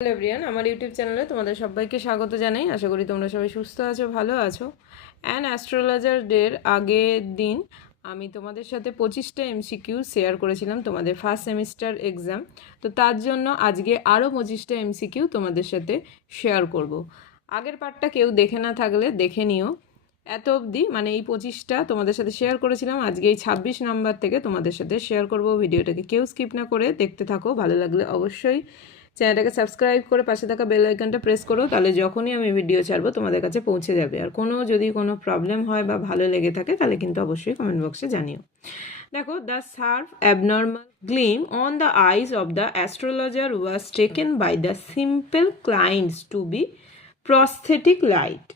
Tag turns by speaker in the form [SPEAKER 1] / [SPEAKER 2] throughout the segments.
[SPEAKER 1] Hello everyone আমার YouTube চ্যানেলে তোমাদের সবাইকে স্বাগত জানাই। আশা করি তোমরা সবাই সুস্থ আছো, ভালো আছো। অ্যান্ড অ্যাস্ট্রোলজার ডের আগের দিন আমি তোমাদের সাথে পঁচিশটা এমসিকিউ শেয়ার করেছিলাম, তোমাদের ফার্স্ট সেমিস্টার এক্সাম তো তার জন্য আজকে আরও পঁচিশটা এমসিকিউ তোমাদের সাথে শেয়ার করব। আগের পার্টটা কেউ দেখে না থাকলে দেখে নিও। এত অবধি মানে এই পঁচিশটা তোমাদের সাথে শেয়ার করেছিলাম, আজকে এই ছাব্বিশ নাম্বার থেকে তোমাদের সাথে শেয়ার করব। ভিডিওটাকে কেউ স্কিপ না করে দেখতে থাকো, ভালো লাগলে অবশ্যই চ্যানেলটাকে সাবস্ক্রাইব করে পাশে থাকা বেল আইকনটা প্রেস করো, তাহলে যখনই আমি ভিডিও ছাড়বো তোমাদের কাছে পৌঁছে যাবে। আর কোনো যদি কোনো প্রবলেম হয় বা ভালো লেগে থাকে, তাহলে কিন্তু অবশ্যই কমেন্ট বক্সে জানিও। দেখো the sharp abnormal gleam on the eyes of the astrologer was taken by the simple clients to be prosthetic light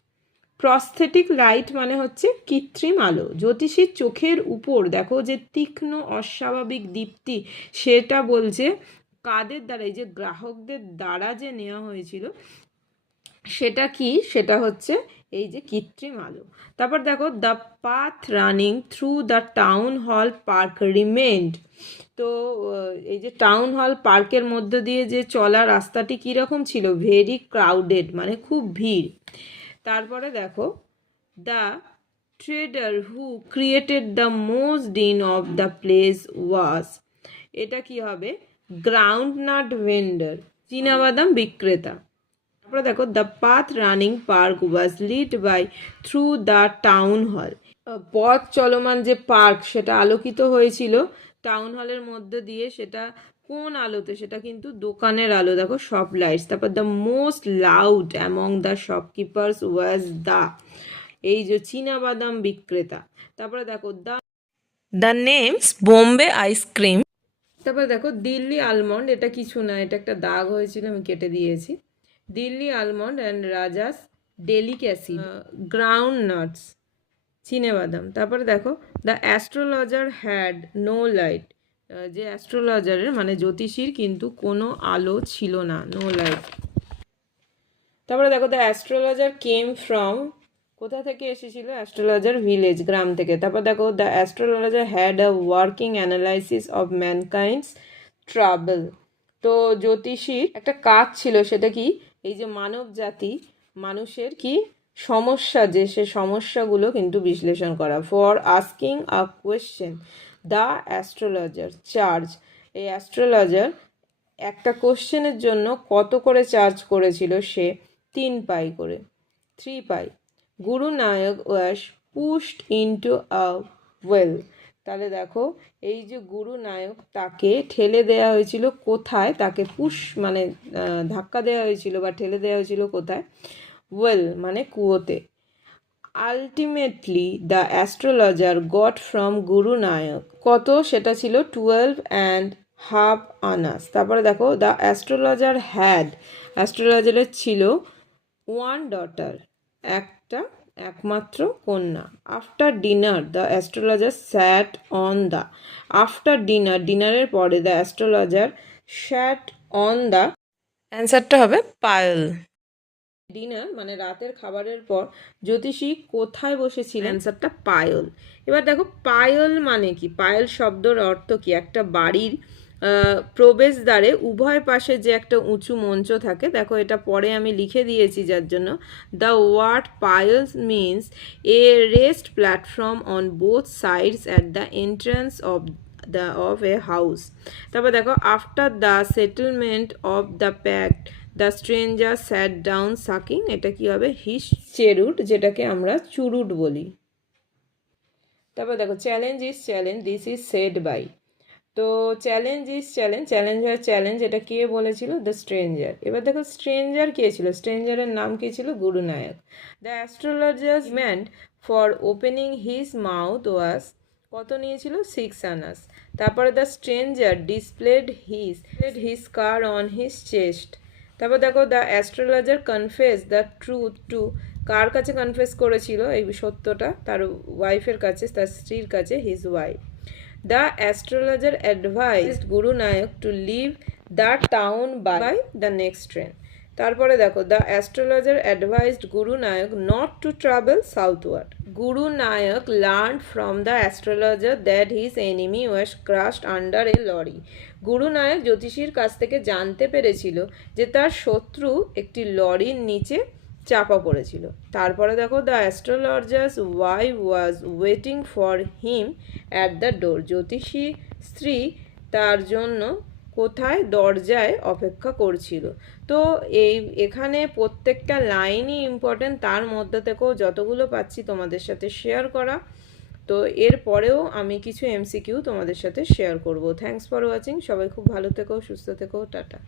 [SPEAKER 1] prosthetic light মানে হচ্ছে কৃত্রিম আলো। জ্যোতিষীর চোখের উপর, দেখো যে তীক্ষ্ণ অস্বাভাবিক দীপ্তি, সেটা বলছে কাদের দ্বারা, এই যে গ্রাহকদের দ্বারা যে নেওয়া হয়েছিল, সেটা কি? সেটা হচ্ছে এই যে কৃত্রিম আলো। তারপর দেখো, the path running through the town hall park remained তো এই যে টাউন হল পার্কের মধ্য দিয়ে যে চলা রাস্তাটি কীরকম ছিল? ভেরি ক্রাউডেড মানে খুব ভিড়। তারপরে দেখো, the trader who created the most din of the place was. এটা কি হবে? গ্রাউন্ড নাট ভেন্ডার চীনাবাদাম বিক্রেতা। তারপরে দেখো the path running park was lead by through the town hall পথ চলমান যে পার্ক, সেটা আলোকিত হয়েছিল। টাউন হলের মধ্যে দিয়ে সেটা কোন আলোতে? সেটা কিন্তু দোকানের আলো। দেখো শপ লাইটস তারপর the most loud among the shopkeepers was the এই যে চীনাবাদাম বিক্রেতা। তারপরে দেখো the the names Bombay ice cream তারপরে দেখো দিল্লি আলমন্ড এটা কিছু না এটা একটা দাগ হয়েছিল আমি কেটে দিয়েছি। Delhi almond and Raja's delicacy ground nuts বাদাম তারপরে দেখো the astrologer had no light যে অ্যাস্ট্রোলজারের মানে জ্যোতিষীর কিন্তু কোনো আলো ছিল না নো লাইট তারপরে দেখো দ্য অ্যাস্ট্রোলজার কেম ফ্রম কোথা থেকে এসেছিল? অ্যাস্ট্রোলজার ভিলেজ গ্রাম থেকে। তারপর দেখো the astrologer had a working analysis of mankind's travel তো জ্যোতিষীর একটা কাজ ছিল, সেটা কি? এই যে মানব জাতি, মানুষের কি সমস্যা, যে সে সমস্যাগুলো কিন্তু বিশ্লেষণ করা। For asking a question the astrologer charge এই অ্যাস্ট্রোলজার একটা কোশ্চেনের জন্য কত করে চার্জ করেছিল? সে তিন পাই করে three pi. Guru Nayak was pushed into a well তাহলে দেখো, এই যে গুরু নায়ক তাকে ঠেলে দেওয়া হয়েছিল কোথায়? তাকে পুশ মানে ধাক্কা দেওয়া হয়েছিল বা ঠেলে দেওয়া হয়েছিল কোথায়? ওয়েল মানে কুয়োতে। Ultimately the astrologer got from Guru Nayak কত? সেটা ছিল টুয়েলভ অ্যান্ড হাফ আনাস তারপরে দেখো দ্য অ্যাস্ট্রোলজার হ্যাড অ্যাস্ট্রোলজারের ছিল ওয়ান ডটার একটা একমাত্র কন্যা। After dinner the astrologer sat on the after dinner ডিনারের পরে the astrologer sat on the অ্যান্সারটা হবে পায়েল ডিনার মানে রাতের খাবারের পর জ্যোতিষী কোথায় বসেছিলেন? অ্যান্সারটা পায়ল এবার দেখো পায়ল মানে কি? পায়ল শব্দের অর্থ কি? একটা বাড়ির প্রবেশদ্বারে উভয় পাশে যে একটা উঁচু মঞ্চ থাকে, দেখো এটা পরে আমি লিখে দিয়েছি যার জন্য the word pyols means a rest platform on both sides at the entrance of the of a house তারপর দেখো after the settlement of the pact the stranger sat down sucking এটা কি হবে? হিস চেরুট যেটাকে আমরা চুরুট বলি। তারপর দেখো challenge is challenge this is said by তো চ্যালেঞ্জ ইজ চ্যালেঞ্জ চ্যালেঞ্জ হয় চ্যালেঞ্জ এটা কে বলেছিল? দ্য স্ট্রেঞ্জার এবার দেখো স্ট্রেঞ্জার কে ছিল? স্ট্রেঞ্জারের নাম কি ছিল? Guru Nayak the astrologer's demand for opening his mouth was কত নিয়েছিল? সিক্স আনাস তারপরে the stranger displayed his his scar on his chest তারপর দেখো the astrologer confess the truth to কার কাছে কনফেস করেছিল এই সত্যটা? তার ওয়াইফের কাছে, তার স্ত্রীর কাছে his wife the astrologer advised Guru Nayak to leave the town by the next train তারপরে দেখো the astrologer advised Guru Nayak not to travel southward Guru Nayak learn from the astrologer that his enemy was crushed under a lorry Guru Nayak জ্যোতিষীর কাছ থেকে জানতে পেরেছিল যে তার শত্রু একটি লরির নিচে চাপা পড়েছিল। তারপরে দেখো the astrologer's wife was waiting for him at the door জ্যোতিষী স্ত্রী তার জন্য কোথায়? দরজায় অপেক্ষা করছিল। তো এই, এখানে প্রত্যেকটা লাইনই ইম্পর্টেন্ট তার মধ্যে থেকেও যতগুলো পাচ্ছি তোমাদের সাথে শেয়ার করা। তো এরপরেও আমি কিছু এমসিকিউ তোমাদের সাথে শেয়ার করব। থ্যাঙ্কস ফর ওয়াচিং সবাই খুব ভালো থেকো, সুস্থ থেকো, টাটা।